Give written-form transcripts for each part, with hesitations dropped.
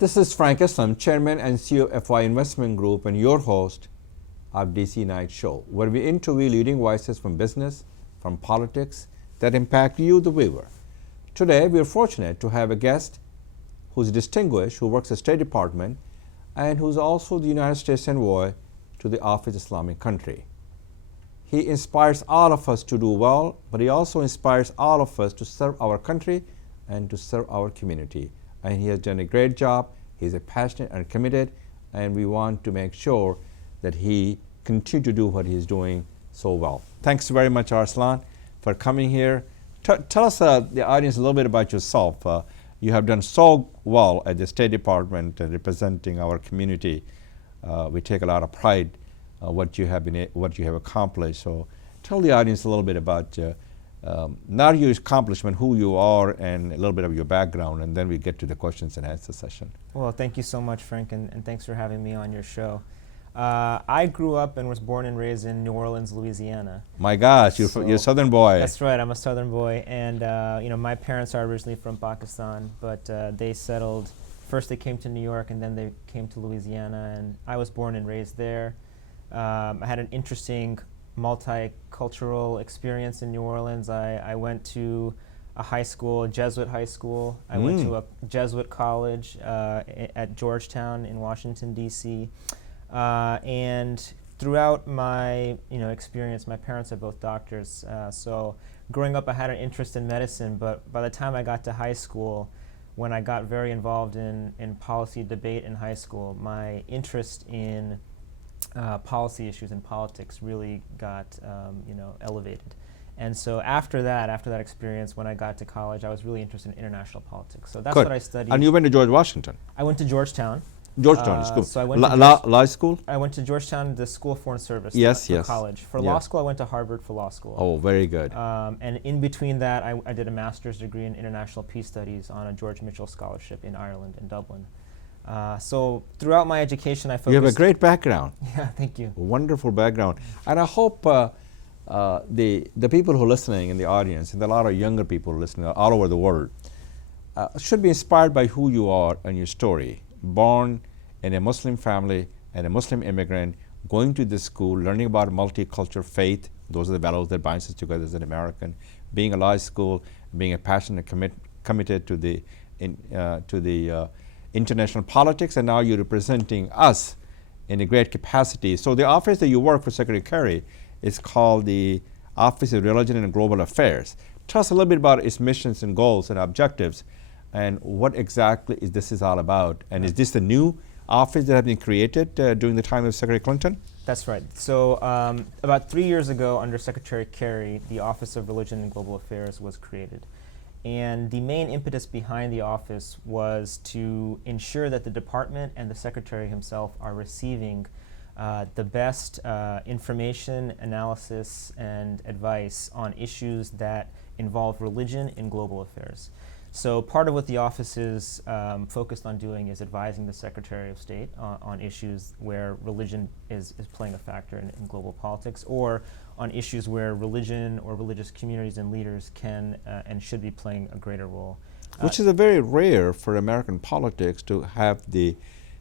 This is Frank Islam, Chairman and CEO of FY Investment Group and your host of DC Night Show, where we interview leading voices from business, from politics, that impact you, the viewer. Today, we are fortunate to have a guest who's distinguished, who works at State Department, and who's also the United States envoy to the Office of Islamic Country. He inspires all of us to do well, but he also inspires all of us to serve our country and to serve our community. And he has done a great job. He's a passionate and committed, and we want to make sure that he continue to do what he's doing so well. Thanks very much, Arsalan, for coming here. Tell us, the audience, a little bit about yourself. You have done so well at the State Department representing our community. We take a lot of pride what you have accomplished. So tell the audience a little bit about not your accomplishment, who you are, and a little bit of your background, and then we get to the questions and answer session. Well, thank you so much, Frank, and thanks for having me on your show. I grew up and was born and raised in New Orleans, Louisiana. My gosh, you're a Southern boy. That's right, I'm a Southern boy, and my parents are originally from Pakistan, but they settled. First they came to New York, and then they came to Louisiana, and I was born and raised there. I had an interesting multicultural experience in New Orleans. I went to a high school, a Jesuit high school. I went to a Jesuit college at Georgetown in Washington, D.C. And throughout my experience, my parents are both doctors. So growing up, I had an interest in medicine, but by the time I got to high school, when I got very involved in policy debate in high school, my interest in policy issues and politics really got elevated. And so after that experience, when I got to college, I was really interested in international politics. So that's what I studied. And you went to George Washington? I went to Georgetown. Georgetown school. So I went law school? I went to Georgetown, the School of Foreign Service. Yes, for college. For law school, I went to Harvard for law school. Oh, very good. And in between that, I did a master's degree in international peace studies on a George Mitchell scholarship in Ireland, in Dublin. So throughout my education, I focused... You have a great background. Yeah, thank you. Wonderful background. And I hope the people who are listening in the audience, and there are a lot of younger people listening all over the world, should be inspired by who you are and your story. Born in a Muslim family and a Muslim immigrant, going to this school, learning about multicultural faith, those are the values that binds us together as an American, being a law school, being a passionate committed to the international politics, and now you're representing us in a great capacity. So the office that you work for, Secretary Kerry, is called the Office of Religion and Global Affairs. Tell us a little bit about its missions and goals and objectives, and what exactly this is all about. And is this the new office that has been created during the time of Secretary Clinton? That's right. So about 3 years ago, under Secretary Kerry, the Office of Religion and Global Affairs was created. And the main impetus behind the office was to ensure that the department and the secretary himself are receiving the best information, analysis, and advice on issues that involve religion in global affairs. So part of what the office is focused on doing is advising the Secretary of State on issues where religion is playing a factor in global politics, or on issues where religion or religious communities and leaders can and should be playing a greater role. Which is a very rare for American politics to have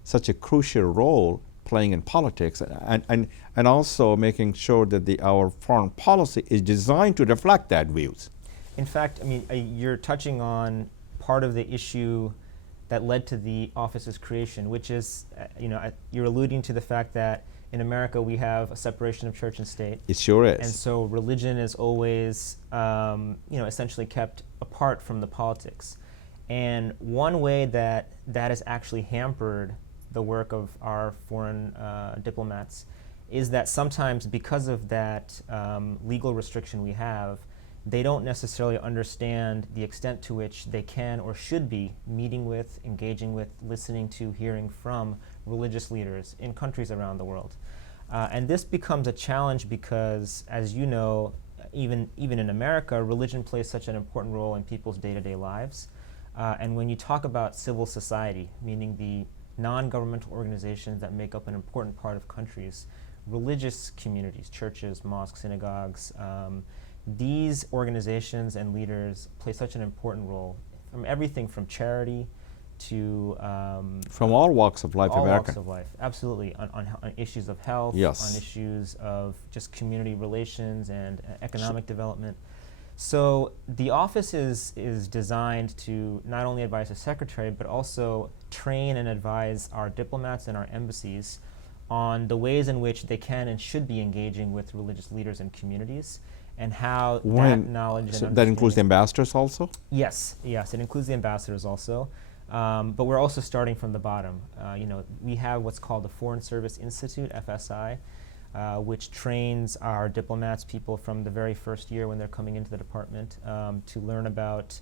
such a crucial role playing in politics, and also making sure that our foreign policy is designed to reflect that views. In fact, I mean, you're touching on part of the issue that led to the office's creation, which is, you're alluding to the fact that in America we have a separation of church and state. It sure is. And so religion is always, essentially kept apart from the politics. And one way that has actually hampered the work of our foreign diplomats is that sometimes, because of that legal restriction we have, they don't necessarily understand the extent to which they can or should be meeting with, engaging with, listening to, hearing from religious leaders in countries around the world. And this becomes a challenge because, as you know, even in America, religion plays such an important role in people's day-to-day lives. And when you talk about civil society, meaning the non-governmental organizations that make up an important part of countries, religious communities, churches, mosques, synagogues, these organizations and leaders play such an important role, from everything from charity to from all walks of life, all American. walks of life, absolutely, on issues of health, Yes. on issues of just community relations and economic development. So the office is designed to not only advise the secretary, but also train and advise our diplomats and our embassies on the ways in which they can and should be engaging with religious leaders and communities, and how that knowledge So and that includes the understanding- ambassadors also? Yes, yes, it includes the ambassadors also. But we're also starting from the bottom. We have what's called the Foreign Service Institute, FSI, which trains our diplomats, people from the very first year when they're coming into the department, to learn about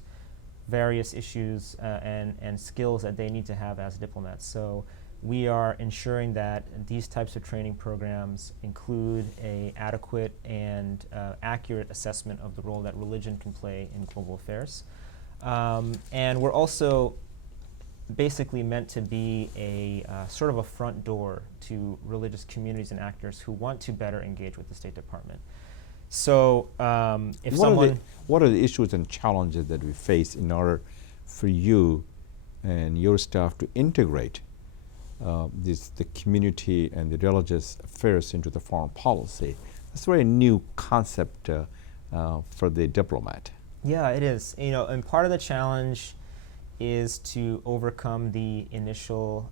various issues and skills that they need to have as diplomats. So we are ensuring that these types of training programs include an adequate and accurate assessment of the role that religion can play in global affairs. And we're also basically meant to be a sort of a front door to religious communities and actors who want to better engage with the State Department. So if what are the issues and challenges that we face in order for you and your staff to integrate the community and the religious affairs into the foreign policy? That's a very new concept for the diplomat. Yeah, it is. And part of the challenge is to overcome the initial,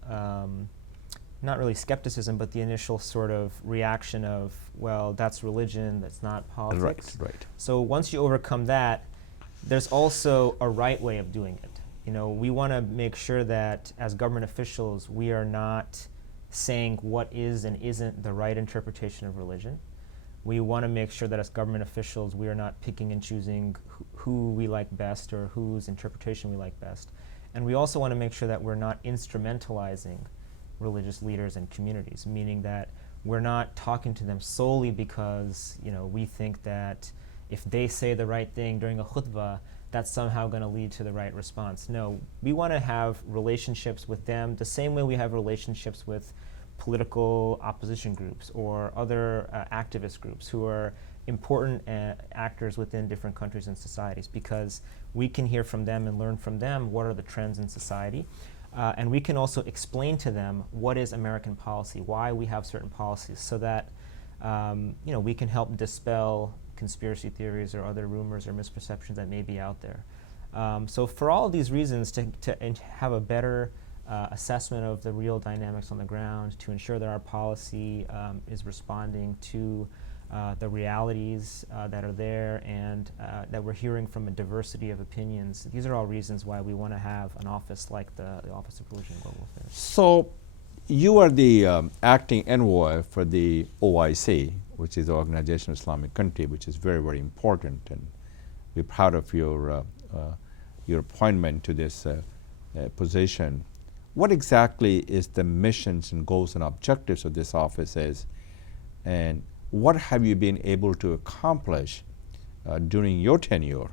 not really skepticism, but the initial sort of reaction of, well, that's religion, that's not politics. Right. So once you overcome that, there's also a right way of doing it. We want to make sure that as government officials, we are not saying what is and isn't the right interpretation of religion. We want to make sure that as government officials, we are not picking and choosing who we like best or whose interpretation we like best. And we also want to make sure that we're not instrumentalizing religious leaders and communities, meaning that we're not talking to them solely because we think that if they say the right thing during a khutbah, that's somehow going to lead to the right response. No, we want to have relationships with them the same way we have relationships with political opposition groups or other activist groups who are important actors within different countries and societies, because we can hear from them and learn from them what are the trends in society. And we can also explain to them what is American policy, why we have certain policies, so that we can help dispel conspiracy theories or other rumors or misperceptions that may be out there. So for all of these reasons, to have a better assessment of the real dynamics on the ground, to ensure that our policy is responding to the realities that are there, and that we're hearing from a diversity of opinions. These are all reasons why we want to have an office like the Office of Religion and Global Affairs. So you are the acting envoy for the OIC, which is the Organization of Islamic Country, which is very, very important, and we're proud of your appointment to this position. What exactly is the missions and goals and objectives of this office is, and what have you been able to accomplish during your tenure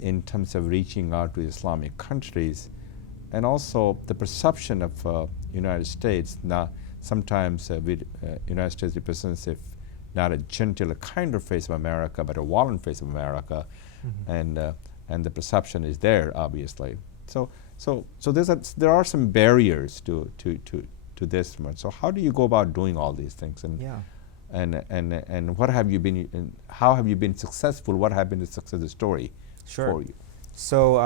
in terms of reaching out to Islamic countries, and also the perception of United States? Now, sometimes United States represents, if not a gentle, a kinder face of America, but a violent face of America, mm-hmm. And the perception is there, obviously. So there are some barriers to this one. So how do you go about doing all these things? And what have you been? And how have you been successful? What have been the success story for you? So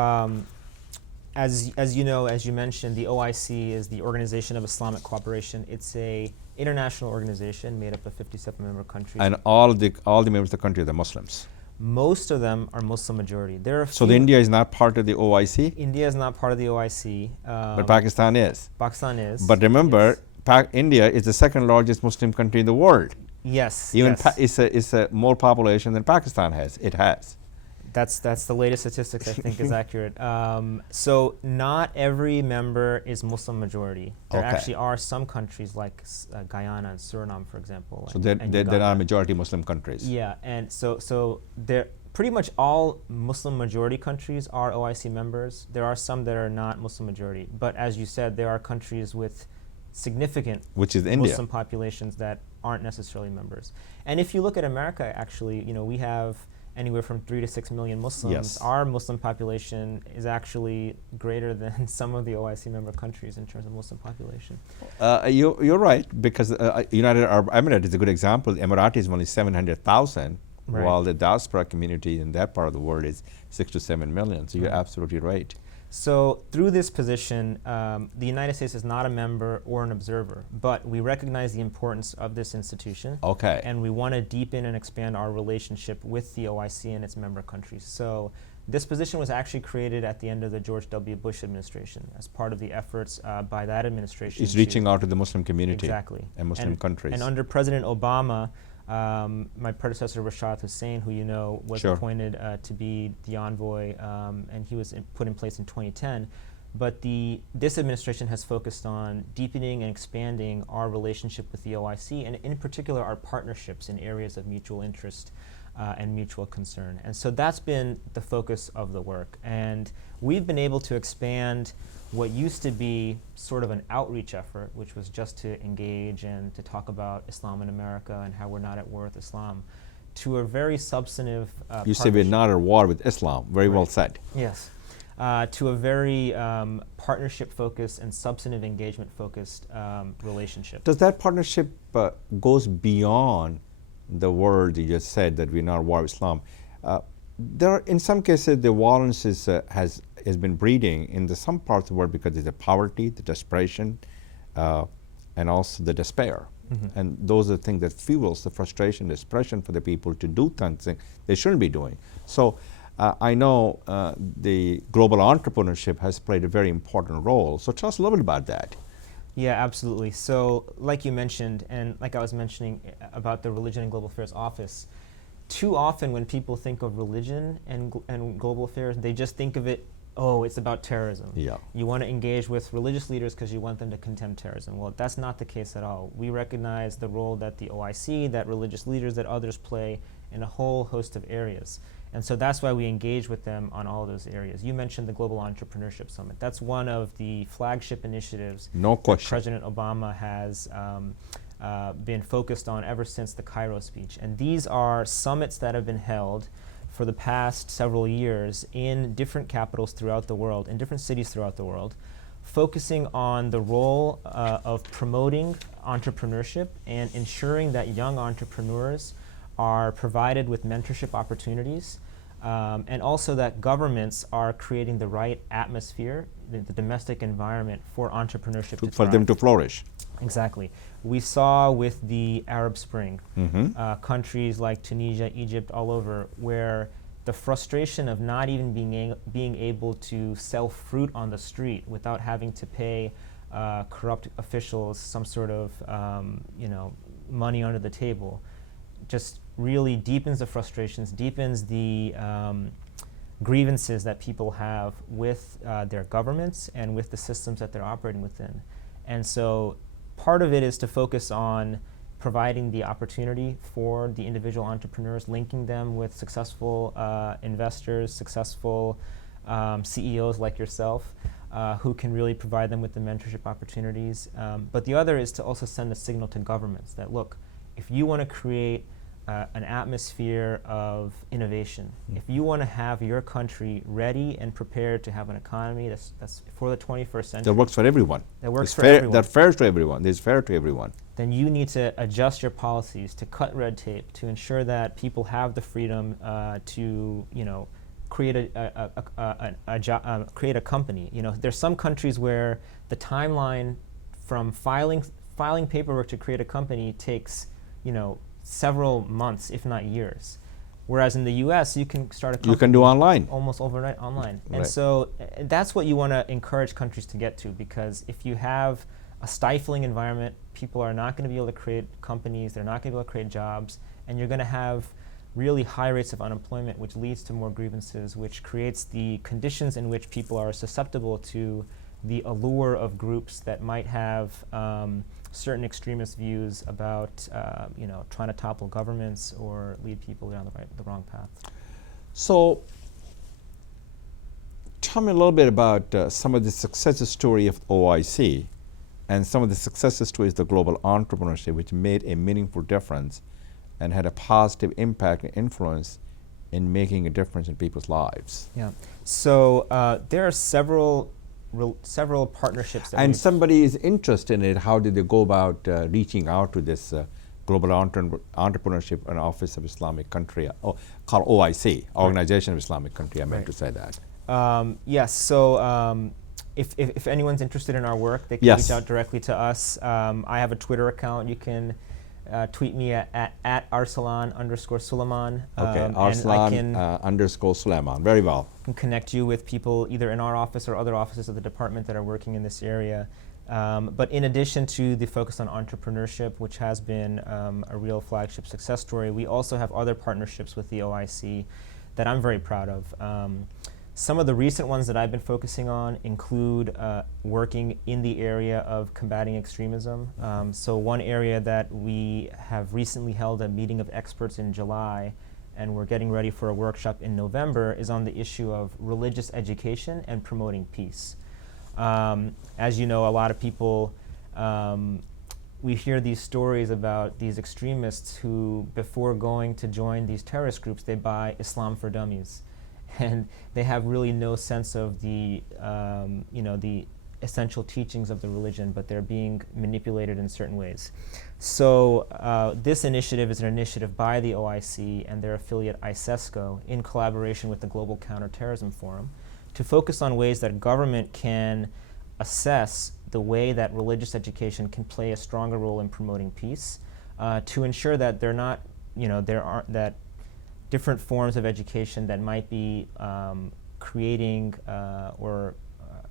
as you know, as you mentioned, the OIC is the Organization of Islamic Cooperation. It's a international organization made up of 57 member countries. And all the members of the country are Muslims. Most of them are Muslim majority. There are so India is not part of the OIC? India is not part of the OIC. But Pakistan is. Pakistan is. But remember, yes. India is the second largest Muslim country in the world. Yes. Even yes. It's a more population than Pakistan has. It has. That's the latest statistics I think is accurate. So not every member is Muslim majority. There actually are some countries like Guyana and Suriname, for example. So there are majority Muslim countries. Yeah, and so there pretty much all Muslim majority countries are OIC members. There are some that are not Muslim majority, but as you said, there are countries with significant Muslim populations that aren't necessarily members. And if you look at America, actually, we have anywhere from 3 to 6 million Muslims, Yes. our Muslim population is actually greater than some of the OIC member countries in terms of Muslim population. You're right, because United Arab Emirates is a good example. The Emirati is only 700,000, Right. while the diaspora community in that part of the world is 6 to 7 million. So you're absolutely right. So through this position, the United States is not a member or an observer, but we recognize the importance of this institution. Okay. And we want to deepen and expand our relationship with the OIC and its member countries. So this position was actually created at the end of the George W. Bush administration as part of the efforts by that administration. It's reaching out to the Muslim community. Exactly. And Muslim countries. And under President Obama, my predecessor Rashad Hussain, who you know, was Sure. appointed to be the envoy, and he was put in place in 2010. But this administration has focused on deepening and expanding our relationship with the OIC, and in particular our partnerships in areas of mutual interest and mutual concern. And so that's been the focus of the work. And we've been able to expand what used to be sort of an outreach effort, which was just to engage and to talk about Islam in America and how we're not at war with Islam, to a very substantive You say we're not at war with Islam. Very well said. Yes. To a very partnership-focused and substantive engagement-focused relationship. Does that partnership goes beyond the word you just said, that we're not at war with Islam? There are, in some cases, the violence has been breeding in some parts of the world because of the poverty, the desperation, and also the despair. Mm-hmm. And those are the things that fuels the frustration, the expression for the people to do things they shouldn't be doing. So I know the global entrepreneurship has played a very important role. So tell us a little bit about that. Yeah, absolutely. So like you mentioned, and like I was mentioning about the Religion and Global Affairs Office, too often when people think of religion and global affairs, they just think of it, oh, it's about terrorism. Yeah. You want to engage with religious leaders because you want them to condemn terrorism. Well, that's not the case at all. We recognize the role that the OIC, that religious leaders, that others play in a whole host of areas. And so that's why we engage with them on all those areas. You mentioned the Global Entrepreneurship Summit. That's one of the flagship initiatives No question. that President Obama has been focused on ever since the Cairo speech. And these are summits that have been held for the past several years in different capitals throughout the world, in different cities throughout the world, focusing on the role of promoting entrepreneurship and ensuring that young entrepreneurs are provided with mentorship opportunities, and also that governments are creating the right atmosphere, the domestic environment for entrepreneurship to for them to flourish. Exactly. We saw with the Arab Spring, Mm-hmm. countries like Tunisia, Egypt, all over, where the frustration of not even being able to sell fruit on the street without having to pay corrupt officials some sort of money under the table, just really deepens the frustrations, deepens the grievances that people have with their governments and with the systems that they're operating within. And so part of it is to focus on providing the opportunity for the individual entrepreneurs, linking them with successful investors, successful CEOs like yourself, who can really provide them with the mentorship opportunities. But the other is to also send a signal to governments that, look, if you want to create an atmosphere of innovation, if you want to have your country ready and prepared to have an economy that's for the 21st century, That works for everyone. that works It's for fair, everyone, that fair to everyone. It's fair to everyone. then you need to adjust your policies to cut red tape, to ensure that people have the freedom to, create create a company. There's some countries where the timeline from filing paperwork to create a company takes, several months, if not years. Whereas in the U.S., you can start a company You can do online. almost overnight online. Right. And so that's what you want to encourage countries to get to, because if you have a stifling environment, people are not going to be able to create companies, they're not going to be able to create jobs, and you're going to have really high rates of unemployment, which leads to more grievances, which creates the conditions in which people are susceptible to the allure of groups that might have certain extremist views about trying to topple governments or lead people down the wrong path. So tell me a little bit about some of the success story of OIC and some of the success stories of the global entrepreneurship, which made a meaningful difference and had a positive impact and influence in making a difference in people's lives. Yeah. So there are several partnerships that And we've- somebody is interested in it, how did they go about reaching out to this Global Entrepreneurship and Office of Islamic Country, called OIC, Organization of Islamic Country, I meant to say that. Yes, so if anyone's interested in our work, they can Yes. reach out directly to us. I have a Twitter account. You can tweet me at Arsalan_Suleman. Okay, And I can Arsalan_Suleman, very well. connect you with people either in our office or other offices of the department that are working in this area. But in addition to the focus on entrepreneurship, which has been a real flagship success story, we also have other partnerships with the OIC that I'm very proud of. Some of the recent ones that I've been focusing on include working in the area of combating extremism. So one area that we have recently held a meeting of experts in July, and we're getting ready for a workshop in November, is on the issue of religious education and promoting peace. As you know, a lot of people, we hear these stories about these extremists who, before going to join these terrorist groups, they buy Islam for Dummies. And they have really no sense of the, the essential teachings of the religion, but they're being manipulated in certain ways. So this initiative is an initiative by the OIC and their affiliate ISESCO in collaboration with the Global Counterterrorism Forum to focus on ways that government can assess the way that religious education can play a stronger role in promoting peace, to ensure that they're not, that different forms of education that might be creating or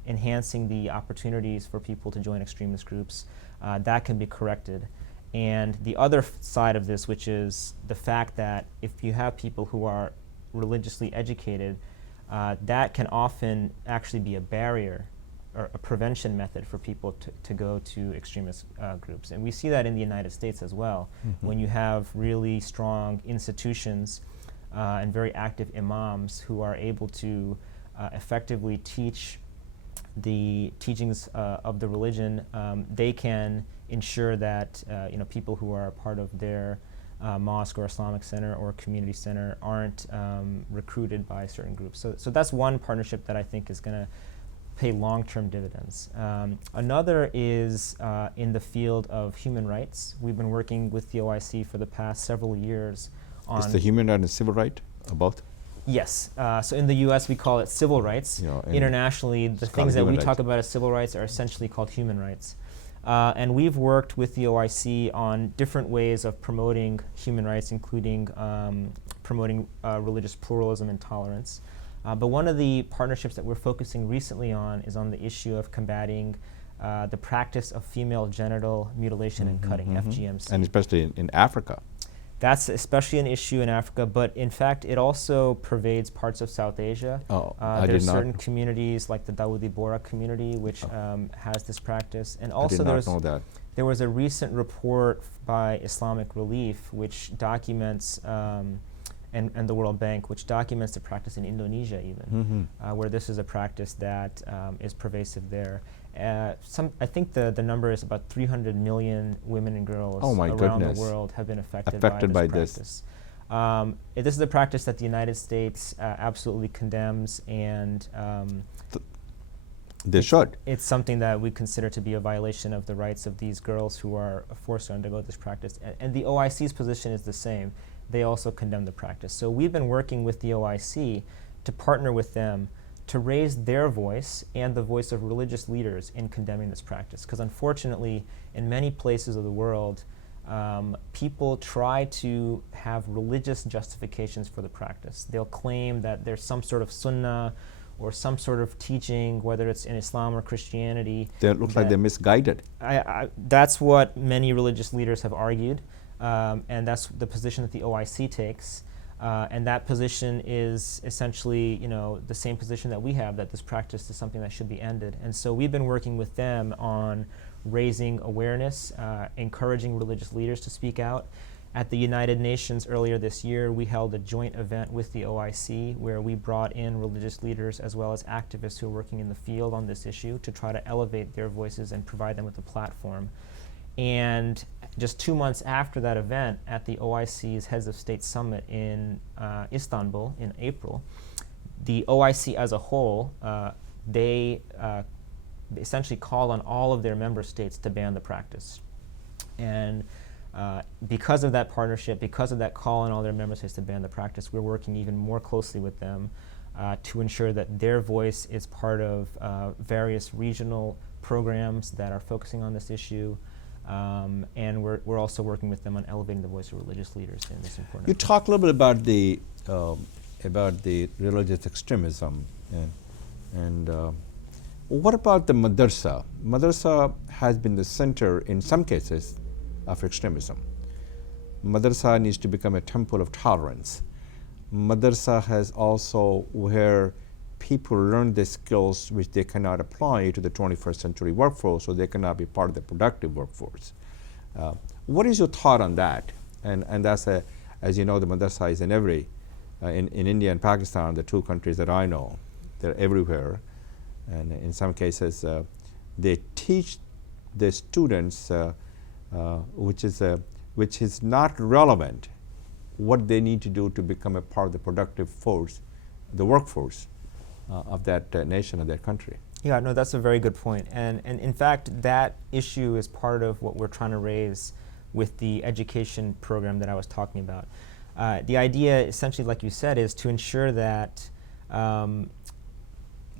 enhancing the opportunities for people to join extremist groups, that can be corrected. And the other side of this, which is the fact that if you have people who are religiously educated, that can often actually be a barrier or a prevention method for people to go to extremist groups. And we see that in the United States as well. Mm-hmm. When you have really strong institutions and very active imams who are able to effectively teach the teachings of the religion, they can ensure that people who are a part of their mosque or Islamic center or community center aren't recruited by certain groups. So that's one partnership that I think is going to pay long-term dividends. Another is in the field of human rights. We've been working with the OIC for the past several years on— Is the human right and civil right, both? Yes. So in the U.S. we call it civil rights. Internationally, the things that we talk about as civil rights are essentially called human rights. And we've worked with the OIC on different ways of promoting human rights, including promoting religious pluralism and tolerance. But one of the partnerships that we're focusing recently on is on the issue of combating the practice of female genital mutilation and cutting, FGMC. And especially in Africa. That's especially an issue in Africa, but in fact it also pervades parts of South Asia. There's certain communities like the Dawoodi Bohra community which has this practice. And also there was a recent report by Islamic Relief which documents, and the World Bank, which documents the practice in Indonesia even, where this is a practice that is pervasive there. I think the number is about 300 million women and girls around the world have been affected by this practice. This is a practice that the United States absolutely condemns, and they should. It's something that we consider to be a violation of the rights of these girls who are forced to undergo this practice. And the OIC's position is the same. They also condemn the practice. So we've been working with the OIC to partner with them to raise their voice and the voice of religious leaders in condemning this practice. Because unfortunately, in many places of the world, people try to have religious justifications for the practice. They'll claim that there's some sort of sunnah or some sort of teaching, whether it's in Islam or Christianity. It looks like they're misguided. That's what many religious leaders have argued, and that's the position that the OIC takes. And that position is essentially, the same position that we have, that this practice is something that should be ended. And so we've been working with them on raising awareness, encouraging religious leaders to speak out. At the United Nations earlier this year, we held a joint event with the OIC where we brought in religious leaders as well as activists who are working in the field on this issue to try to elevate their voices and provide them with a platform. And just 2 months after that event at the OIC's Heads of State Summit in Istanbul in April, the OIC as a whole, they essentially called on all of their member states to ban the practice. And because of that partnership, because of that call on all their member states to ban the practice, we're working even more closely with them to ensure that their voice is part of various regional programs that are focusing on this issue. And we're also working with them on elevating the voice of religious leaders in this important You effort. talk a little bit about the religious extremism, and what about the madrasa? Madrasa has been the center, in some cases, of extremism. Madrasa needs to become a temple of tolerance. Madrasa has also where people learn the skills which they cannot apply to the 21st century workforce, so they cannot be part of the productive workforce. What is your thought on that? And that's as you know, the madrasa is in every, in India and Pakistan, the two countries that I know, they're everywhere. And in some cases, they teach the students which is not relevant, what they need to do to become a part of the productive force, the workforce of that nation, of that country. Yeah, no, that's a very good point. And in fact, that issue is part of what we're trying to raise with the education program that I was talking about. The idea, essentially, like you said, is to ensure that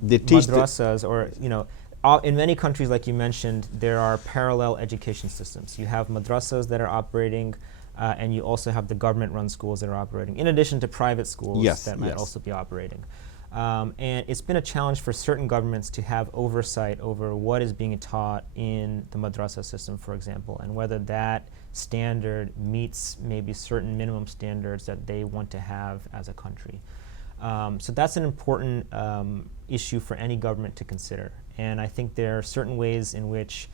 They teach madrasas, or in many countries, like you mentioned, there are parallel education systems. You have madrasas that are operating, and you also have the government-run schools that are operating, in addition to private schools that might also be operating. And it's been a challenge for certain governments to have oversight over what is being taught in the madrasa system, for example, and whether that standard meets maybe certain minimum standards that they want to have as a country. So that's an important issue for any government to consider. And I think there are certain ways in which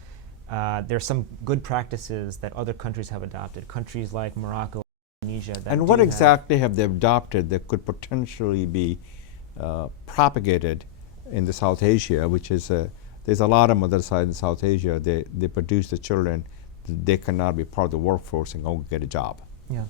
there are some good practices that other countries have adopted, countries like Morocco, Indonesia. And what exactly have they adopted that could potentially be propagated in the South Asia, which is, there's a lot of madrasa in South Asia, they produce the children, they cannot be part of the workforce and go get a job. Yeah.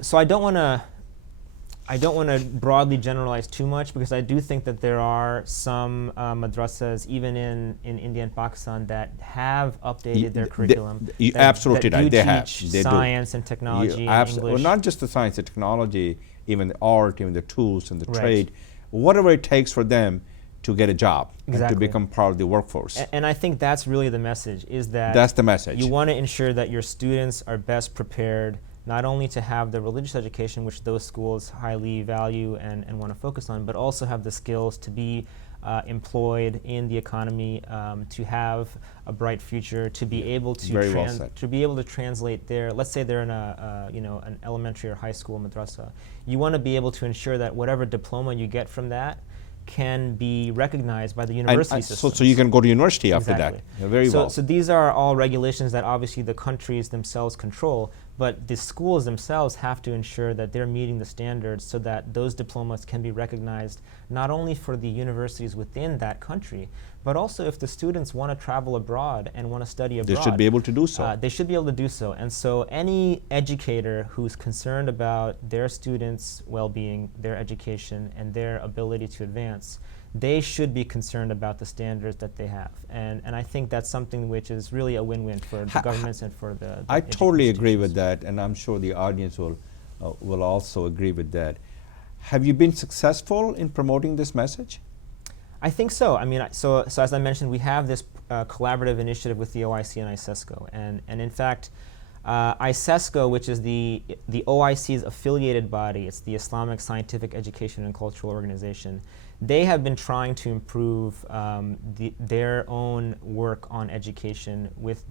So I don't want to broadly generalize too much, because I do think that there are some madrasas, even in India and Pakistan, that have updated their curriculum. Absolutely right, they have. They science and technology and English. Well, not just the science and technology, even the art, even the tools and the trade, whatever it takes for them to get a job and to become part of the workforce. And I think that's really the message, is that that's the message. You want to ensure that your students are best prepared not only to have the religious education, which those schools highly value and want to focus on, but also have the skills to be employed in the economy, to have a bright future, to be able to translate their, let's say they're in an elementary or high school madrasa. You want to be able to ensure that whatever diploma you get from that can be recognized by the university system. So you can go to university after that. Very well. So these are all regulations that obviously the countries themselves control, but the schools themselves have to ensure that they're meeting the standards so that those diplomas can be recognized not only for the universities within that country, but also if the students want to travel abroad and want to study abroad. They should be able to do so. They should be able to do so. And so any educator who's concerned about their students' well-being, their education, and their ability to advance, they should be concerned about the standards that they have. And I think that's something which is really a win-win for the governments and for the I totally agree with that, and I'm sure the audience will also agree with that. Have you been successful in promoting this message? I think so. I mean, so as I mentioned, we have this collaborative initiative with the OIC and ISESCO, and in fact, ISESCO, which is the OIC's affiliated body, it's the Islamic Scientific Education and Cultural Organization. They have been trying to improve their own work on education with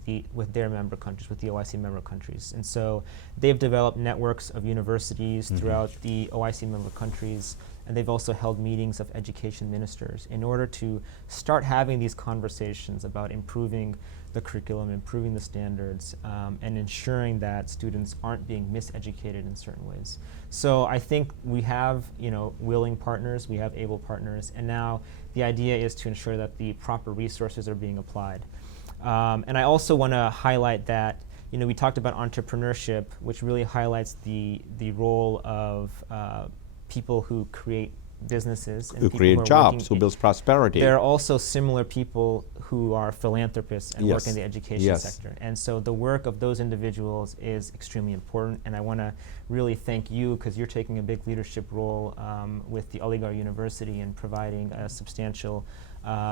their member countries, with the OIC member countries. And so they've developed networks of universities throughout the OIC member countries, and they've also held meetings of education ministers in order to start having these conversations about improving the curriculum, improving the standards, and ensuring that students aren't being miseducated in certain ways. So I think we have, willing partners, we have able partners, and now the idea is to ensure that the proper resources are being applied. And I also want to highlight that, we talked about entrepreneurship, which really highlights the role of people who create businesses and who people create who are jobs, who builds prosperity. There are also similar people who are philanthropists and work in the education sector. And so the work of those individuals is extremely important. And I want to really thank you, because you're taking a big leadership role with the Aligarh University in providing a substantial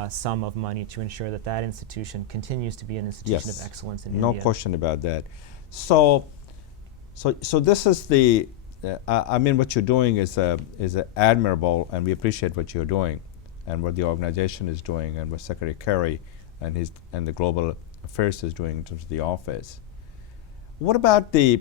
sum of money to ensure that that institution continues to be an institution of excellence in India. No question about that. So this is the I mean, what you're doing is admirable, and we appreciate what you're doing, and what the organization is doing, and what Secretary Kerry and the Global Affairs is doing in terms of the office. What about the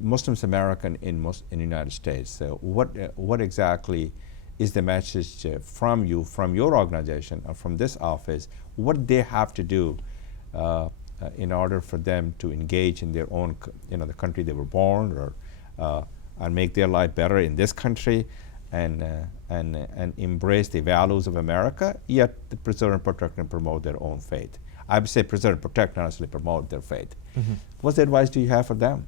Muslims American in the United States? What exactly is the message from you, from your organization, or from this office? What do they have to do in order for them to engage in their own, the country they were born, or and make their life better in this country, and embrace the values of America, yet preserve and protect and promote their own faith? I would say preserve and protect, not necessarily promote their faith. Mm-hmm. What advice do you have for them?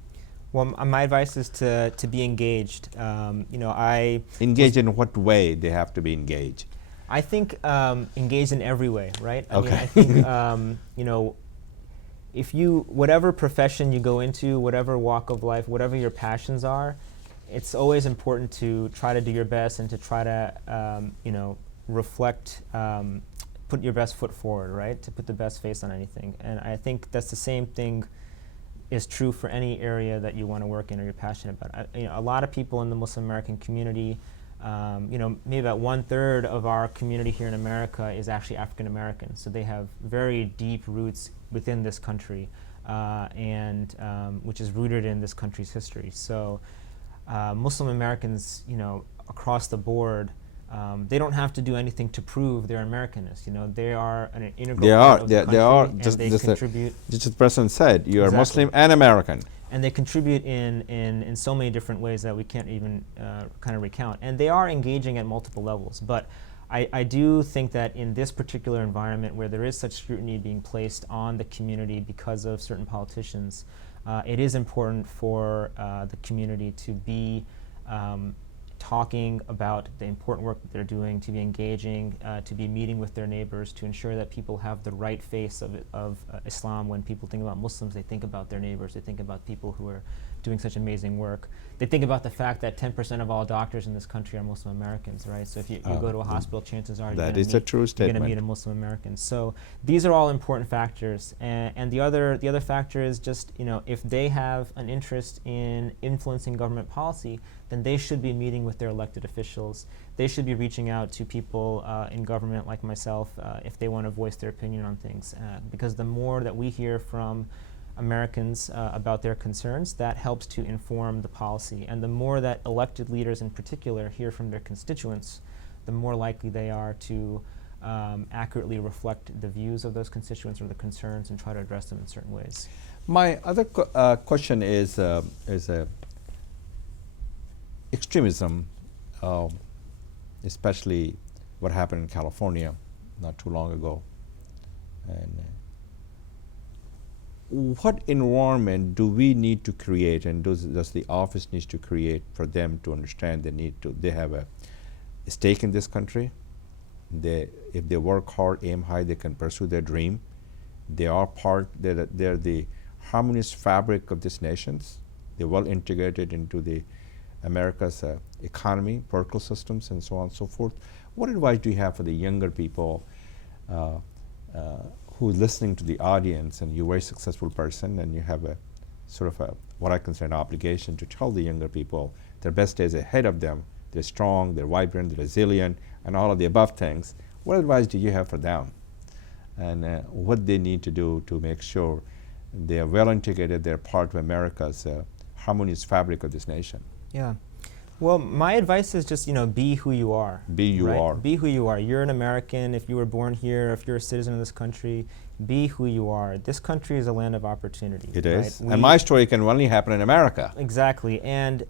Well, my advice is to be engaged. Engaged in what way they have to be engaged? I think engaged in every way, right? I Okay. mean, I think if whatever profession you go into, whatever walk of life, whatever your passions are, it's always important to try to do your best and to try to reflect, put your best foot forward, right? To put the best face on anything. And I think that's the same thing is true for any area that you want to work in or you're passionate about. A lot of people in the Muslim American community, maybe about 1/3 of our community here in America is actually African American. So they have very deep roots within this country, and which is rooted in this country's history. So Muslim Americans, across the board, they don't have to do anything to prove their Americanness. They are an integral part of the country. They are. And Just they contribute. Just as the President said, you are Exactly. Muslim and American. And they contribute in so many different ways that we can't even kind of recount. And they are engaging at multiple levels. But I do think that in this particular environment where there is such scrutiny being placed on the community because of certain politicians, it is important for the community to be talking about the important work that they're doing, to be engaging, to be meeting with their neighbors, to ensure that people have the right face of Islam. When people think about Muslims, they think about their neighbors, they think about people who are doing such amazing work. They think about the fact that 10% of all doctors in this country are Muslim Americans, right? So if you go to a hospital, chances are that is a true you're statement. going to meet a Muslim American. So these are all important factors. And the other factor is just, if they have an interest in influencing government policy, then they should be meeting with their elected officials. They should be reaching out to people in government like myself if they want to voice their opinion on things. Because the more that we hear from Americans about their concerns, that helps to inform the policy. And the more that elected leaders in particular hear from their constituents, the more likely they are to accurately reflect the views of those constituents or the concerns and try to address them in certain ways. My other question is extremism, especially what happened in California not too long ago. And what environment do we need to create, and does the office needs to create for them to understand they have a stake in this country? If they work hard, aim high, they can pursue their dream. They're the harmonious fabric of this nations. They're well integrated into the America's economy, political systems, and so on and so forth. What advice do you have for the younger people who are listening to the audience, and you're a very successful person, and you have a sort of what I consider an obligation to tell the younger people their best days ahead of them. They're strong, they're vibrant, they're resilient, and all of the above things. What advice do you have for them? And what they need to do to make sure they are well integrated, they're part of America's harmonious fabric of this nation? Yeah. Well, my advice is just, be who you are. Be who you are. Be who you are. You're an American. If you were born here, if you're a citizen of this country, be who you are. This country is a land of opportunity. It is. And my story can only happen in America. Exactly. And,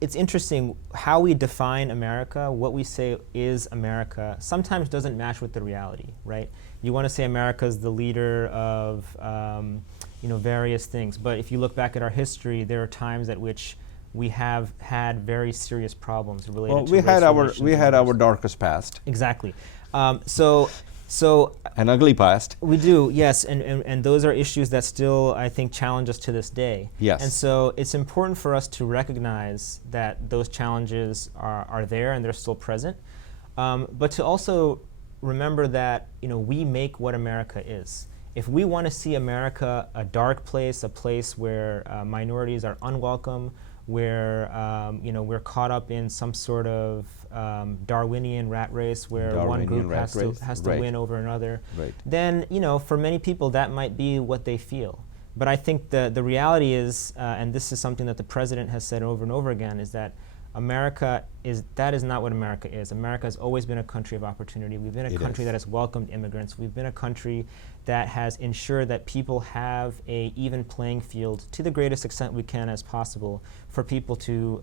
it's interesting how we define America, what we say is America, sometimes doesn't match with the reality, right? You want to say America is the leader of, various things. But if you look back at our history, there are times at which we have had very serious problems related Well, to we race had relations we and had our others. darkest past, Exactly. So an ugly past. we do, yes, and those are issues that still, I think, challenge us to this day. Yes. And so it's important for us to recognize that those challenges are there and they're still present, but to also remember that we make what America is. If we want to see America a dark place, a place where minorities are unwelcome, where we're caught up in some sort of Darwinian rat race where one Darwinian group rat race, has to right. win over another, Right. then for many people that might be what they feel. But I think the reality is, and this is something that the president has said over and over again, is that that is not what America is. America has always been a country of opportunity. We've been a country that has welcomed immigrants. We've been a country that has ensured that people have a even playing field to the greatest extent we can as possible for people to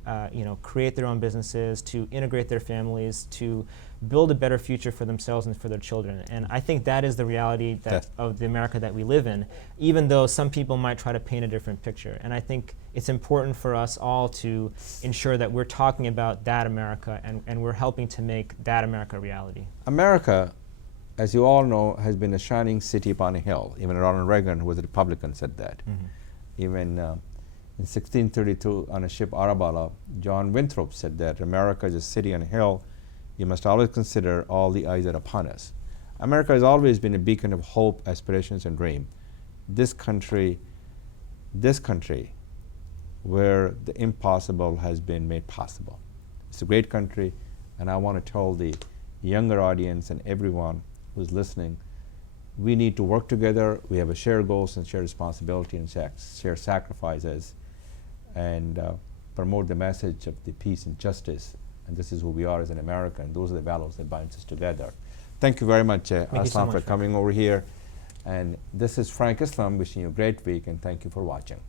create their own businesses, to integrate their families, to build a better future for themselves and for their children. And I think that is the reality of the America that we live in, even though some people might try to paint a different picture. And I think it's important for us all to ensure that we're talking about that America and we're helping to make that America a reality. America, as you all know, has been a shining city upon a hill. Even Ronald Reagan, who was a Republican, said that. Mm-hmm. Even in 1632, on a ship Arabella, John Winthrop said that America is a city on a hill. You must always consider all the eyes are upon us. America has always been a beacon of hope, aspirations, and dream. This country, where the impossible has been made possible. It's a great country, and I want to tell the younger audience and everyone who's listening, we need to work together. We have a shared goals and shared responsibility and shared sacrifices, and promote the message of the peace and justice. And this is who we are as an American. Those are the values that bind us together. Thank you very much, Arsalan, for coming over here. And this is Frank Islam wishing you a great week, and thank you for watching.